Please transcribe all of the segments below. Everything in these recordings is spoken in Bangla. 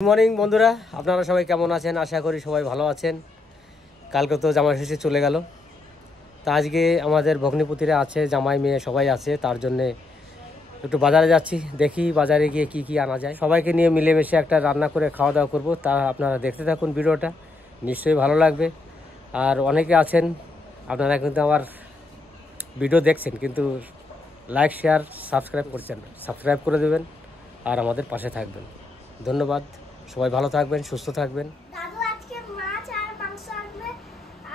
গুড মর্নিং বন্ধুরা, আপনারা সবাই কেমন আছেন? আশা করি সবাই ভালো আছেন। কালকে তো জামাই ষষ্ঠী চলে গেল, তা আজকে আমাদের ভগ্নিপতিরা আছে, জামাই মেয়ে সবাই আছে, তার জন্যে একটু বাজারে যাচ্ছি। দেখি বাজারে গিয়ে কি কি আনা যায়। সবাইকে নিয়ে মিলেমিশে একটা রান্না করে খাওয়া দাওয়া করব। তা আপনারা দেখতে থাকুন, ভিডিওটা নিশ্চয়ই ভালো লাগবে। আর অনেকে আছেন আপনারা কিন্তু আমার ভিডিও দেখছেন কিন্তু লাইক শেয়ার সাবস্ক্রাইব করছেন না। সাবস্ক্রাইব করে দেবেন আর আমাদের পাশে থাকবেন। ধন্যবাদ। সবাই ভালো থাকবেন, সুস্থ থাকবেন। দাদু আজকে মাছ আর মাংস আনবে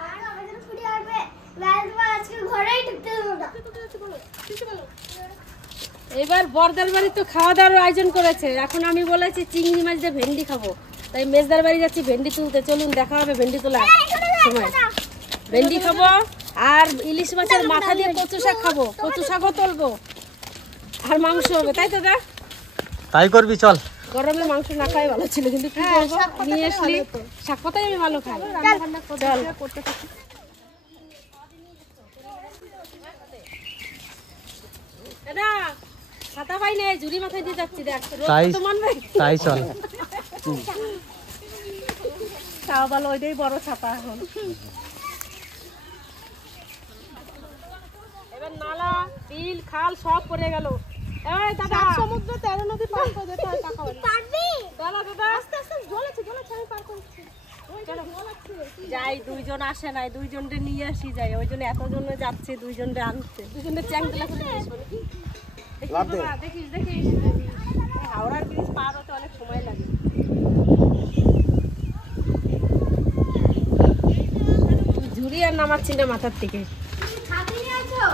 আর আমাদের ফুটি আসবে। লালবা আজকে ঘরেই ঢুকতে দেবো না। এবার বরদার বাড়ি তো খাওয়া দাওয়ার আয়োজন করেছে। এখন আমি বলেছি চিংড়ি মাছ দিয়ে ভেন্ডি খাবো, তাই মেজদার বাড়ি যাচ্ছি ভেন্ডি তুলতে। চলুন দেখা হবে ভেন্ডি তোলার সময়। ভেন্ডি খাবো আর ইলিশ মাছের মাথা দিয়ে কচু শাক খাবো, কচু শাকও তুলবো আর মাংস হবে, তাই তো দা? তাই করবি, চল। গরমে মাংস না খাই ভালো ছিল, কিন্তু কি করবো, নিয়ে আসলি। শাক পাতাই আমি ভালো খাই। চল করতে থাকি। দাদা ছাতা পাই না, ঝুড়ি মাথায় দিয়ে যাচ্ছি। দেখ তাই তো মানবে, তাই চল। তাও ভালো, ওইটাই বড় ছাতা। এখন এবার নালা বিল খাল সব পড়ে গেল। এই দাদা সমুদ্র 13 নদী পার করে যেতে হয় টাকা বাড়ি। পারবি? দাদা দাদা আস্তে আস্তে জ্বলেছে আমি পার করছি। যাই, দুইজন আসে নাই, দুইজনকে নিয়ে আসি যাই। ওই জন্য এতজন যাচ্ছে, দুইজনকে আনতে, দুইজনকে চ্যাংদলা করে নিয়ে আসবো নাকি? দেখিস দেখিস হাওড়ার ব্রিজ পার হতে অনেক সময় লাগে। ঝুড়ি আর নামাচ্ছি না মাথার থেকে। খাবি নিয়ে আছো?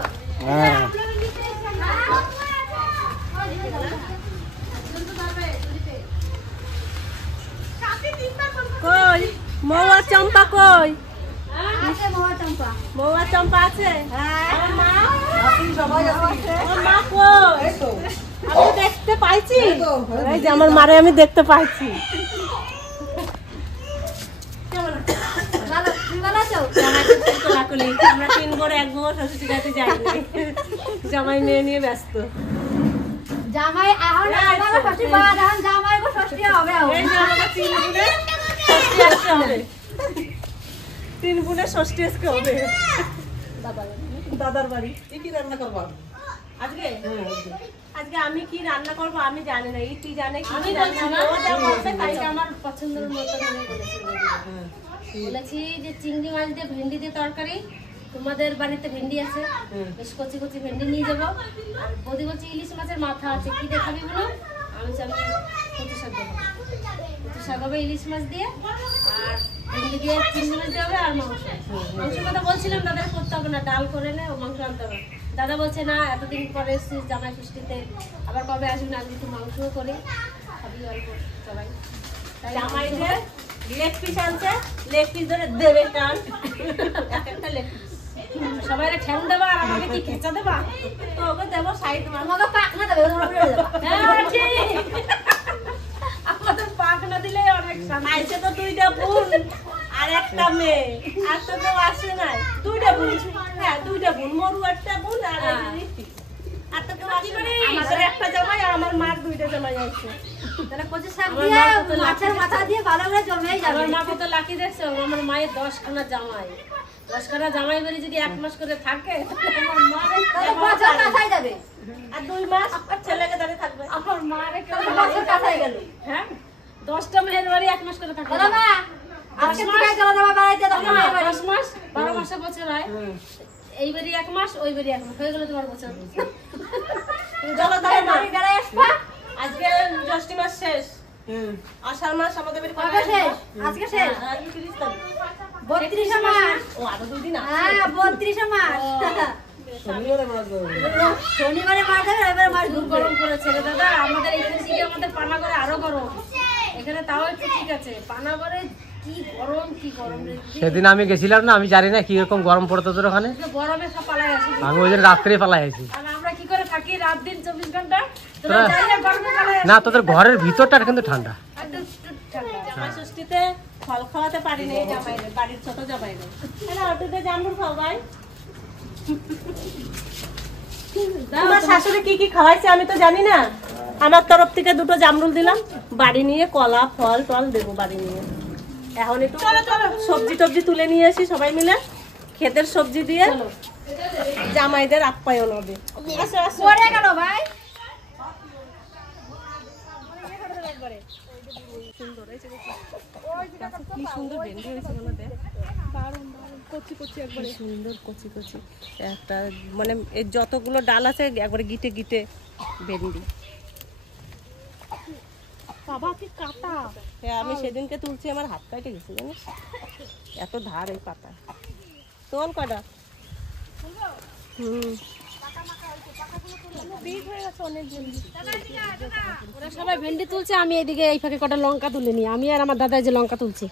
হ্যাঁ, আপনারা নিতে এসেছেন না? কই মৌয়া চম্পা কই? আছে মোয়া চম্পা। মৌয়া চম্পা আছে? হ্যাঁ। আমার মা আমার মা কই? আমি দেখতে পাইছি, এই যে আমার মারে আমি দেখতে পাইছি। ভালো, তুমি ভালো আছো? আমরা 3 বড় 1 বউ শ্বশুর বাড়িতে যাইনি, জামাই মেয়ে নিয়ে ব্যস্ত। জামাই এখন আমারও ষষ্ঠী বাদ, এখন জামাইও ষষ্ঠী হবে। এই যে আমাদের 3 বোনের ষষ্ঠী আজকে হবে। 3 বোনের ষষ্ঠী আজকে হবে দাদার বাড়ি। কি রান্না করবা আজকে আজকে আমি কি রান্না করব আমি জানি না, ইতি জানে কি রান্না না। ও যা বলবে তাই আমার পছন্দের মতো আমি বলেছি যে চিংড়ি মাছ দিয়ে ভেন্ডি দিয়ে তরকারি। তোমাদের বাড়িতে ভেন্ডি আছে, বেশ কচি কচি ভেন্ডি নিয়ে যাবো। আর বৌদি বলছে ইলিশ মাছের মাথা আছে, কি দেখাবি বলো? আমি কচু শাক দেবো, কচু শাক হবে ইলিশ মাছ দিয়ে, আর ভেন্ডি দিয়ে চিংড়ি মাছ দিয়ে হবে, আর মাংস। মাংসের কথা বলছিলাম দাদা করতে হবে না, ডাল করে নে, ও মাংস আনতে হবে। দাদা বলছে না, এতদিন পরে এসেছিস জামাই ষষ্ঠীতে, আবার কবে আসবি না, আমি একটু মাংসও করি, খাবি অল্প সবাই। তাই জামাই যে লেগ পিস আনছে, লেগ পিস ধরে দেবে টান, একটা লেগ পিস সবাই ঠ্যাং দেবা, আর আমাকে কি খেঁচা দেবা? তো ওকে দেবো সাইড, আমাকে পাখনা দেবে, ওর উপরে দেবে। হ্যাঁ ঠিক। আমাদের পাক না দিলে অনেক আইছে তো 2টা বোন আর একটা মেয়ে, আর তো কেউ আসে নাই। 2টা বোন, হ্যাঁ 2টা বোন, মরু একটা বোন আর ঋত্বিক। আর তো কেউ আসে নাই। আমাদের একটা জামাই আর আমার মার 2টা জামাই আছে। তাহলে কচু শাক দিয়ে মাছের মাথা দিয়ে ভালো করে জমেই যাবে। আমার মা কত লাকি দেখছো, আমার মায়ের 10খানা জামাই। 10খানা জামাই বাড়ি যদি 1 মাস করে থাকে, আমার মায়ের তাহলে বছর কাছাই যাবে। আর 2 মাস ছেলেকে দাঁড়িয়ে থাকবে। আমার মার তাহলে বছর কাছাই গেল। হ্যাঁ 10টা মেয়ের বাড়ি 1 মাস করে থাকবে। দাদা মা, আজকে থেকে চলো তোমার বাড়িতে, তোমার মায়ের বাড়ি। 10 মাস 12 মাসে বছর হয়। এই বাড়ি 1 মাস, ওই বাড়ি 1 মাস, হয়ে গেল তোমার বছর। চলো তাহলে বাড়ি বেড়াই আসবা। আজকে জ্যৈষ্ঠ মাস শেষ, আষাঢ় মাস আমাদের বাড়ি কবে শেষ? আজকে শেষ। আজকে 30 তারিখ। 32 মাস। ও আরো 2 দিন আছে। হ্যাঁ 32 মাস। শনিবারে মাছ দেবো শনিবারে মাছ হবে, রবিবারে মাছ খুব গরম পড়েছে রে দাদা। আমাদের এখান থেকে আমাদের পানাগড়ে আরো গরম, এখানে তাও একটু ঠিক আছে। পানাগড়ে কি গরম রে। সেদিন আমি গেছিলাম না, আমি জানি না কিরকম গরম পড়তো তোর ওখানে। গরমে সব পালাই আসি। আমি ওই দিন রাত্রে পালাই আছি। আর আমরা কি করে থাকি রাত দিন 24 ঘন্টা? তোরা জানি গরমে পালাই আসি। না, তোদের ঘরের ভিতরটা কিন্তু ঠান্ডা। জামাই ষষ্ঠীতে ফল খাওয়াতে পারি না, এই জামাইরে, বাড়ির ছোট জামাইরে। হ্যাঁ ওটাতে জামরুল খাও ভাই। তোমার শাশুড়ি কি কি খাওয়াইছে আমি তো জানি না। আমার তরফ থেকে 2টো জামরুল দিলাম, বাড়ি নিয়ে কলা ফল টল দেবো বাড়ি নিয়ে। এখন একটু সবজি টবজি তুলে নিয়ে আসি সবাই মিলে, ক্ষেতের সবজি দিয়ে জামাইদের আপ্যায়ন হবে। পড়ে গেল ভাই। কি সুন্দর ভেন্ডি হয়েছে বলো দে, কচি কচি একবারে সুন্দর কচি কচি একটা, মানে এই যতগুলো ডাল আছে একবারে গিটে গিটে ভেন্ডি। বাবা কি কাটা! আমি সেদিনকে তুলছি, আমার হাত কাটে গেছে জানিস, এত ধার এই পাতা। তোল কটা? ওরা সবাই ভেন্ডি তুলছে, আমি এদিকে এই ফাঁকে কটা লঙ্কা তুলে নি। আমি আর আমার দাদা যে লঙ্কা তুলছি।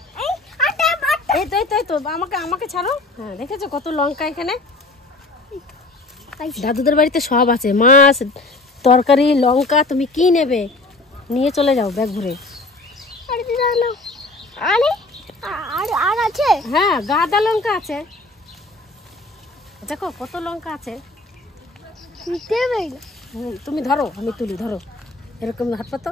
এই তো এই তো এই তো, আমাকে আমাকে ছাড়ো। হ্যাঁ দেখেছো কত লঙ্কা এখানে। দাদুদের বাড়িতে সব আছে, মাছ তরকারি লঙ্কা, তুমি কি নেবে নিয়ে চলে যাও ব্যাগ ভরে। আরে দিদা নাও। আরে আর আছে? হ্যাঁ গাদা লঙ্কা আছে, দেখো কত লঙ্কা আছে। নিতে হবে না। তুমি ধরো, আমি তুলি, ধরো এরকম হাত পাতো।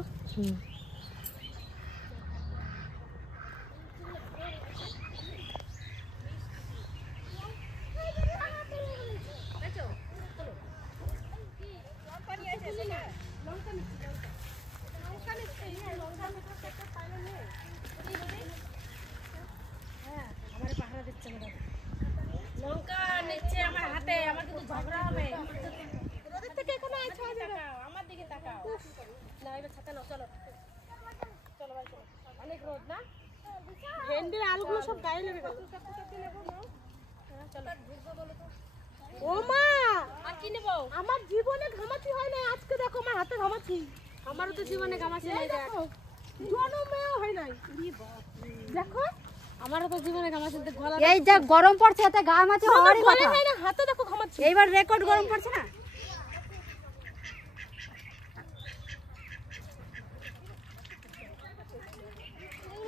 লঙ্কা নিচ্ছে আমার হাতে, আমার কিন্তু ঝগড়া হবে। রোদের থেকে এখানে আমার দিকে তাকাও। না এবার ছাতা নাও, চলো চলো ভাই চলো, অনেক রোদ না। ভেন্ডির আলুগুলো সব গায়ে লেগে গেল। ও মা, আর কি নেবো? আমার জীবনে ঘামাচি হয় না, আজকে দেখো আমার হাতে ঘামাচি। আমারও তো জীবনে গামাছি নাই, দেখ জন্মেও হয় নাই। দেখো আমারও তো জীবনে গামাছি, গলা এই যা গরম পড়ছে এতে গা মাছে হওয়ারই গলে কথা। হয় না, হাতে দেখো ঘামাচ্ছি। এইবার রেকর্ড গরম পড়ছে না?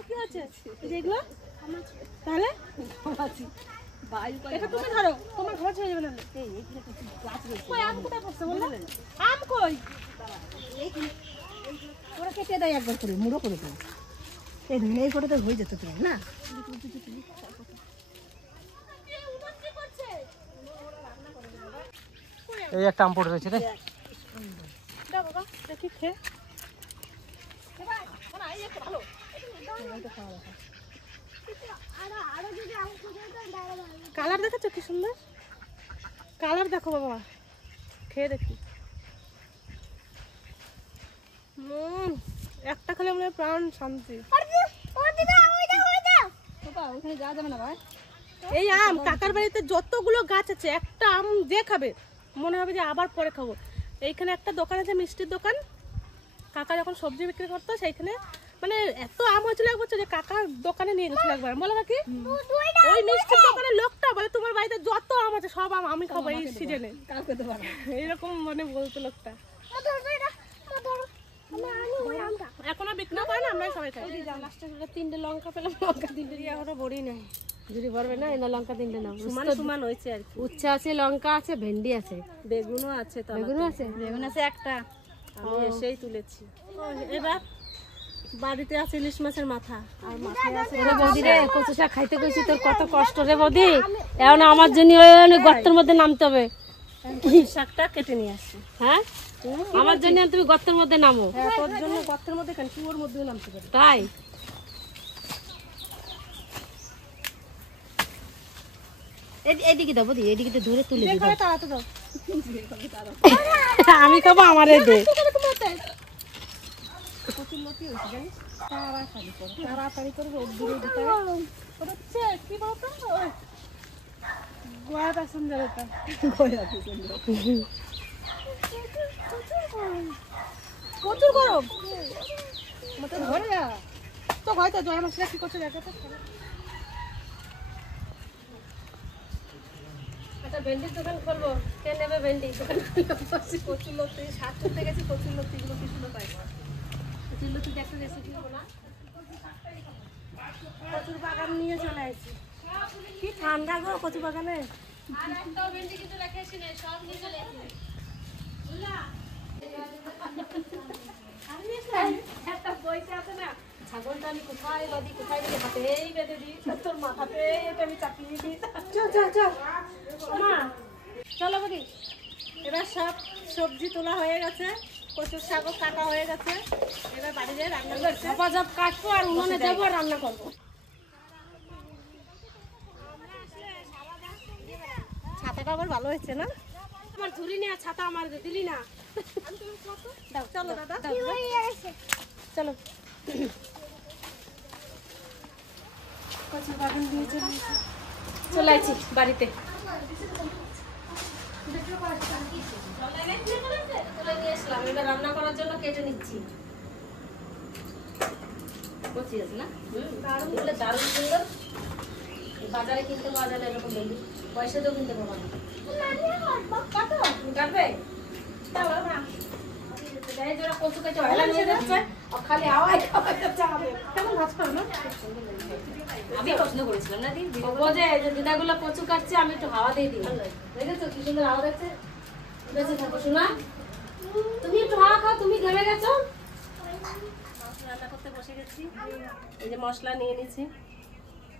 কি আছে যেগুলো তাহলে এটা তুমি ধরো, তোমার ঘর ছেড়ে যাবে না। কই আম কোথায় পড়ছে বললে? আম কই? ওরা কেটে দেয় একবার করে, মুড়ো করে দেয়। এই ধরে এই করে তো হয়ে যেত তো না? এই একটা আম পড়ে রয়েছে রে। দাও বাবা দেখি খেয়ে। কালার দেখেছো কি সুন্দর কালার, দেখো বাবা খেয়ে দেখি। একটা খেলে মনে হয় প্রাণ শান্তি। ওখানে যাওয়া যাবে না ভাই। এই আম কাকার বাড়িতে যতগুলো গাছ আছে, একটা আম যে খাবে মনে হবে যে আবার পরে খাবো। এইখানে একটা দোকান আছে, মিষ্টির দোকান। কাকা যখন সবজি বিক্রি করতো সেইখানে মানে এত আম হয়েছিল এক বছর যে কাকার দোকানে নিয়ে গেছিল একবার। বলো কাকি, ওই মিষ্টির দোকানের লোকটা বলে তোমার বাড়িতে যত আম আছে সব আম আমি খাবো এই সিজনে, এরকম মানে বলতো লোকটা। এখনো বিক্রি করে না, আমরাই সবাই খাই। তিনটে লঙ্কা পেলাম, লঙ্কা তিনটে দিয়ে এখনো বড়ি নাই, যদি ভরবে না এই না লঙ্কা তিনটে নাও। সমান সমান হয়েছে আর কি। উচ্ছা আছে, লঙ্কা আছে, ভেন্ডি আছে, বেগুনও আছে, তো বেগুনও আছে। বেগুন আছে একটা। আমি এসেই তুলেছি। এবার বাড়িতে আছে ইলিশ মাছের মাথা, আর মাথায় আছে রে বৌদি রে, কচু শাক খাইতে কইছি, তোর কত কষ্ট রে বৌদি। এখন আমার জন্য ওই গর্তের মধ্যে নামতে হবে। শাকটা কেটে নিয়ে আসি। হ্যাঁ আমার জন্য তুমি গর্তের মধ্যে নামো। হ্যাঁ, তোর জন্য গর্তের মধ্যে কেন, কুয়োর মধ্যেও নামতে পারি। তাই এদিকে দাও বৌদি, এদিকে তো ধরে তুলে দিই। তাড়াতে দাও। আমি খাবো, আমারে দে। প্রচুর লতি হয়েছে জানিস, তাড়াতাড়ি করে রোদ দূরে দিতে হবে। ওটা হচ্ছে কি বলতো, ওই গোয়া প্যাসেঞ্জার, ওটা প্রচুর গরম মতো ধরে যা তো হয়তো জয় মাসিরা কি করছে দেখো তো। একটা ভেন্ডির দোকান করবো, কে নেবে ভেন্ডি? প্রচুর লতি, শাক তুলতে গেছি, প্রচুর লতিগুলো কি সুন্দর পাই। প্রচুর লতিতে একটা রেসিপি হবো না? প্রচুর বাগান নিয়ে চলে আসছি। কি ঠান্ডা গো কচু বাগানে। আর একটাও ভেন্ডি কিন্তু রেখে এসি নাই, সব নিয়ে চলে এসেছি। একটা বইতে আছে না, ছাগলটা আমি কোথায় বাঁধি কোথায় দিই, হাতে এই বেঁধে দিই, তোর মাথাতে এটা আমি চাপিয়ে দিই। মা চলো বলি। এবার সব সবজি তোলা হয়ে গেছে, কচুর শাকও কাটা হয়ে গেছে, এবার বাড়িতে রান্না করছে। সব কাটবো আর উনুনে যাবো আর রান্না করবো। ছাতাটা আবার ভালো হয়েছে না? আমার ঝুড়ি নিয়ে ছাতা আমার দিলি না। দাও চলো দাদা, চলো। কচুর বাগান দিয়ে চলে আসছি বাড়িতে। তুলে নিয়ে আসলাম, এবার রান্না করার জন্য কেটে নিচ্ছি। কচি আছে না? দারুণ বলে দারুণ সুন্দর। বাজারে কিনতে পাওয়া যায় না এরকম ভেন্ডি, পয়সা তো কিনতে পাবো না। তুমি কাটবে? চলো না। কচু কেটে ভালো নিয়ে যাচ্ছে, খালি আওয়াজ খাওয়া যাচ্ছে আমাদের। কেমন ভাজ করো না? আমি পছন্দ করেছিলাম না দিদি, বোঝে যে দিদাগুলো কচু কাটছে, আমি একটু হাওয়া দিয়ে দিই। দেখেছো কি সুন্দর হাওয়া দেখছে? বেঁচে থাকো শোনা, তুমি একটু হাওয়া খাও, তুমি ঘেমে গেছো। রান্না করতে বসে গেছি। এই যে মশলা নিয়ে নিয়েছি,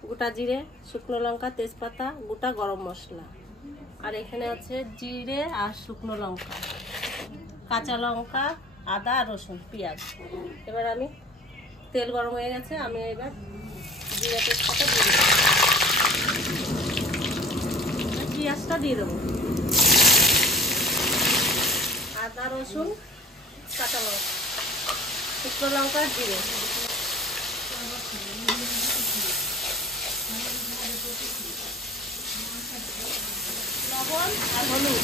গোটা জিরে, শুকনো লঙ্কা, তেজপাতা, গোটা গরম মশলা, আর এখানে আছে জিরে আর শুকনো লঙ্কা, কাঁচা লঙ্কা, আদা, রসুন, পেঁয়াজ। এবার আমি তেল গরম হয়ে গেছে, আমি এবার জিরে তেজপাতা দিয়ে দেবো, পেঁয়াজটা দিয়ে দেবো, আদা, রসুন, কাঁচা লঙ্কা, শুকনো লঙ্কা, জিরে, লবণ আর হলুদ,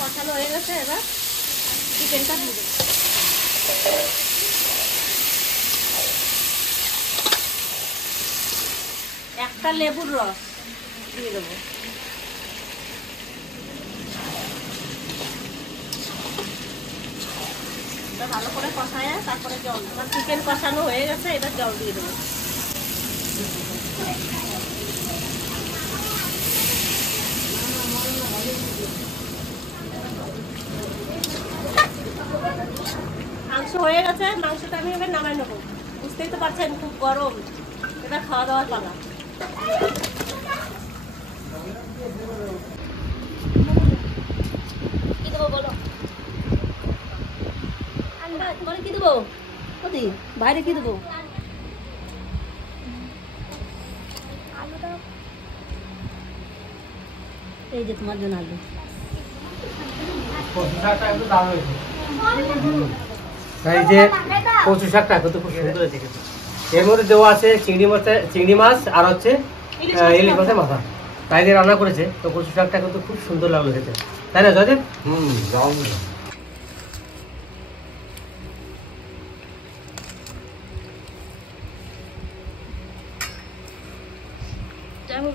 কষানো হয়ে গেছে। এবার চিকেনটা দিয়ে দেবো, একটা লেবুর রস দিয়ে দেবো, ভালো করে কষায় তারপরে জল। আমার চিকেন কষানো হয়ে গেছে, এবার জল দিয়ে দেবো। মাংস হয়ে গেছে, মাংসটা আমি এবার নামাই নেবো। বুঝতেই তো পারছেন খুব গরম, এবার খাওয়া দাওয়ার পালা। কি দেবো বলো? কি দেবো? বাইরে কি দেবো? এই যে তোমার জন্য আলু। এই যে কচু শাকটা কিন্তু খুব সুন্দর হয়েছে, কিন্তু এর মধ্যে দেওয়া আছে চিংড়ি মাছ আর হচ্ছে ইলিশ মাছের মাথা, তাই দিয়ে রান্না করেছে। তো কচু শাকটা কিন্তু খুব সুন্দর লাগলো খেতে, তাই না জয়দেব?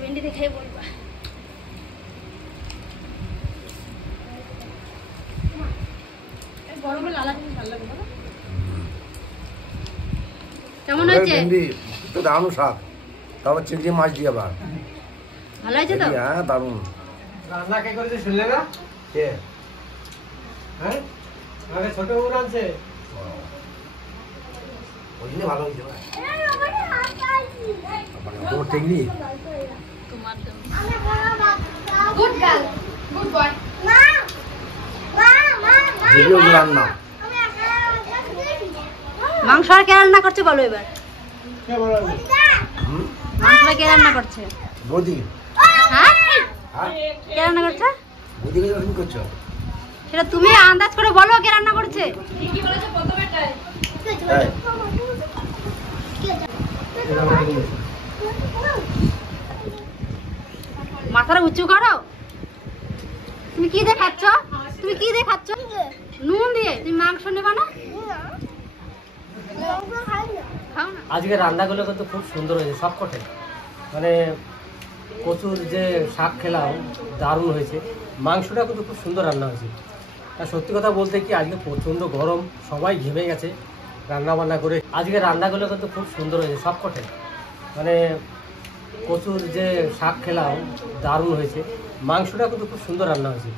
ভেন্ডি দেখে বলবা। গরমে লালা ভালো লাগে। কেমন হয়েছে? ভেন্ডি তো দারুণ স্বাদ, তারপর চিংড়ি মাছ দিয়ে আবার ভালো হয়েছে তো? হ্যাঁ দারুণ। রান্না কে করেছে শুনলে না? কে? হ্যাঁ, আমাকে ছোট বউ রাঁধছে। ওই জন্য ভালো হয়েছে। তোমার চিংড়ি গুড গার্ল, গুড বয়। মা মা মা যেগুলো রান্না মাংস আর কে রান্না করছে বলো এবার? মাংস কে রান্না করছে? বৌদি। হ্যাঁ, হ্যাঁ কে রান্না করছে? বৌদি কে তুমি করছো? সেটা তুমি আন্দাজ করে বলো কে রান্না করছে। হ্যাঁ মাথাটা উঁচু করো। তুমি কি দিয়ে খাচ্ছ? তুমি কি দিয়ে খাচ্ছ? নুন দিয়ে? তুমি মাংস নেবা না? খাও না। আজকে রান্নাগুলো কিন্তু খুব সুন্দর হয়েছে সবকটাই, মানে কচুর যে শাক খেলাম দারুণ হয়েছে, মাংসটা কিন্তু খুব সুন্দর রান্না হয়েছে। আর সত্যি কথা বলতে কি আজকে প্রচণ্ড গরম, সবাই ঘেমে গেছে রান্না বান্না করে। আজকে রান্নাগুলো কিন্তু খুব সুন্দর হয়েছে সবকটাই, মানে কচুর যে শাক খেলাম দারুণ হয়েছে, মাংসটা কিন্তু খুব সুন্দর রান্না হয়েছে।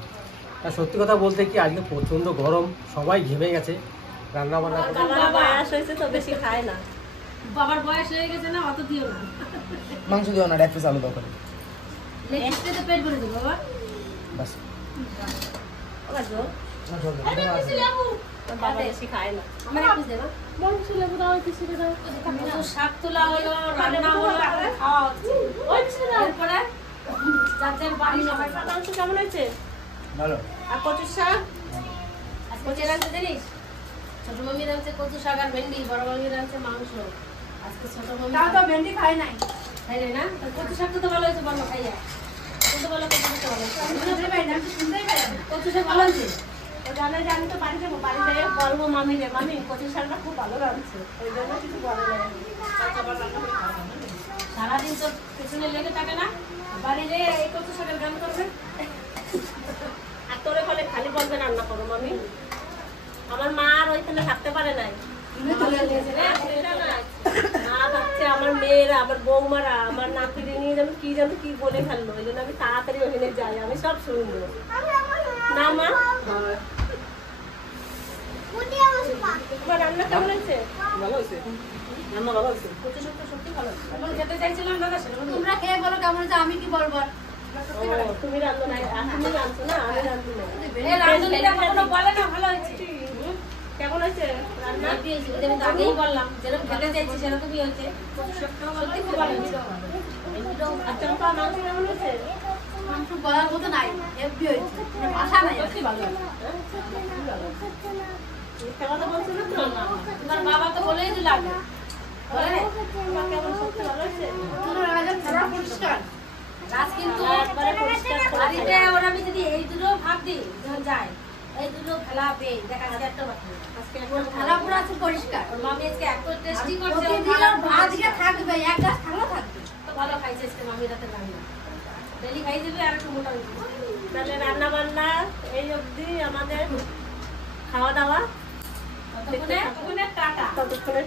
আর সত্যি কথা বলতে কি আজকে প্রচণ্ড গরম, সবাই ঘেমে গেছে রান্না বান্না করে। আমার বয়স হয়েছে তো বেশি খায় না। বাবার বয়স হয়ে গেছে না, অত দিও না। মাংস দিও না, এক পিস আলু দাও খালি। লেগ পিসে তো পেট ভরে দেবো বাবা। বাস আমার জোর, না ঝোল দাও। আরে বেশি লেবু। আমার বাবা বেশি খায় না। আমার এক পিস দেবা। মাংস লেবু দাও, এক পিস দাও। তো শাক তোলা হলো, রান্না হলো, এখন খাওয়া হচ্ছে। ওই পিস দাও। এরপরে যার বাড়ি সবাই মাংস কেমন হয়েছে? ভালো। আর কচুর শাক? আজকে রাঁধতে জানিস, ছোট মামি রাঁধছে কচু শাক আর ভেন্ডি, বড় মামি রাঁধছে মাংস। আজকে ছোট মামি তাও তো ভেন্ডি খাই নাই। খাই নাই না? কচু শাক তো ভালো হয়েছে, বলো খাইয়া। কচু ভালো, কচু শাক ভালো হয়েছে। কচু শাক ভালো হয়েছে। ও জানে যে আমি তো বাড়ি যাবো, বাড়ি যেয়ে বলবো মামি রে, মামি কচুর শাকটা খুব ভালো রাঁধছে, ওই জন্য কিছু বলে না। সারাদিন তোর পেছনে লেগে থাকে না, বাড়ি যেয়ে এই কচু শাকের গান করবে। আর তোরে বলে খালি বলবে রান্না করো মামি। আমার মা আর ওইখানে থাকতে পারে নাই। মা ভাবছে আমার মেয়েরা, আমার বৌমারা, আমার নাতিরে নিয়ে যেন কি বলে ফেললো, ওই জন্য আমি তাড়াতাড়ি ওখানে যাই, আমি সব শুনবো না। মা তোমার রান্না কেমন হয়েছে? ভালো হয়েছে, রান্না ভালো হয়েছে। কচু শাকটা সত্যি ভালো। এখন খেতে চাইছিলাম দাদা, সেরকম তোমরা খেয়ে বলো কেমন হয়েছে, আমি কি বলবো আর? ও, তুমি রান্না নাই, তুমি রাঁধছো না, আমি রাঁধছি না। এই রাঁধুনিরা কখনো বলে না ভালো হয়েছে। কেমন হয়েছে রান্না? হেব্বি হয়েছে, ওই যে আমি তো আগেই বললাম, যেরকম খেতে চাইছি সেরকমই হয়েছে। কচু শাকটাও সত্যি খুব ভালো হয়েছে। আর চম্পা মাংস কেমন হয়েছে? মাংস বলার মতো নাই, হেব্বি হয়েছে। ভাষা নাই। সত্যি ভালো হয়েছে। কেমন বলছো না তো? তোমার বাবা তো বলেই দিল আগে, বলে রে, তোমার কেমন সত্যি ভালো হয়েছে? পুরো রাজা পুরো পরিষ্কার। রাত কিন্তু একবারে পরিষ্কার করে বাড়িতে ওরা আমি যদি এই দুটো ভাব দিই, যখন যায় এই দুটো ফেলাবে, দেখা যাচ্ছে একটা বাকি। আজকে একবার থালা পুরো আছে পরিষ্কার। ওর মামি আজকে এত টেস্টি করছে, প্রতিদিন ওর আজকে থাকবে, এক গ্লাস থালা থাকবে। তো ভালো খাইছে আজকে মামি রাতে রান্না। ডেলি খাই দেবে আর একটু মোটা হয়েছে। তাহলে রান্না বান্না এই অবধি আমাদের খাওয়া দাওয়া ততক্ষণে টাটা। ততক্ষণে